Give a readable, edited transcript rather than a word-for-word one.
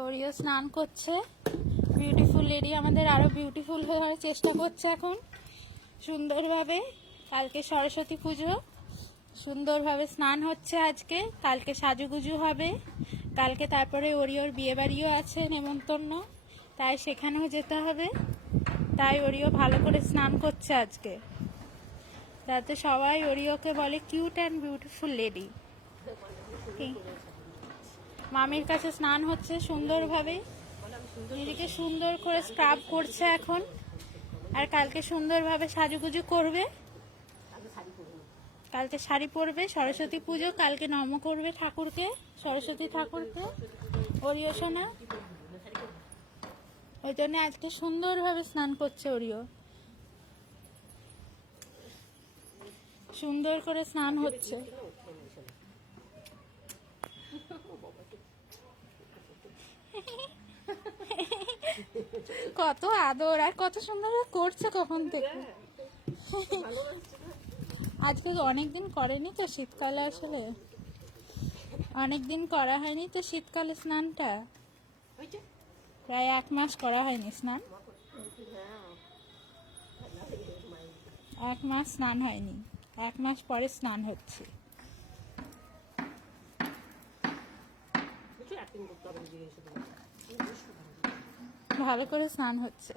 Oreo স্নান করছে। Beautiful lady আমাদের আরো বিউটিফুল হওয়ার চেষ্টা করছে এখন সুন্দরভাবে। কালকে সরস্বতী পুজো, সুন্দরভাবে স্নান হচ্ছে আজকে। কালকে সাজুগুজু হবে। কালকে তারপরে ওরিওর বিয়ে বাড়িও আছে, নেমন্তন্ন, তাই সেখানেও যেতে হবে। তাই ওরিও ভালো করে স্নান করছে আজকে, যাতে সবাই ওরিওকে বলে কিউট অ্যান্ড বিউটিফুল লেডি। মামির কাছে স্নান হচ্ছে সুন্দরভাবে, নিজেকে সুন্দর করে স্ক্রাব করছে এখন। আর কালকে সুন্দরভাবে সাজুগুজু করবে। কালকে শাড়ি পরবে, সরস্বতী পুজো, কালকে নম করবে ঠাকুরকে, সরস্বতী ঠাকুরকে ওরিও সোনা। ওই জন্য আজকে সুন্দরভাবে স্নান করছে ওরিও। সুন্দর করে স্নান হচ্ছে। কত আদর আর কত সুন্দর করছে কখন থেকে। আজকে অনেকদিন করেনি তো শীতকালে, আসলে অনেকদিন করা হয়নি তো শীতকালে স্নানটা, প্রায় 1 মাস করা হয়নি স্নান। 1 মাস স্নান হয়নি, 1 মাস পরে স্নান হচ্ছে। ভালো করে স্নান হচ্ছে।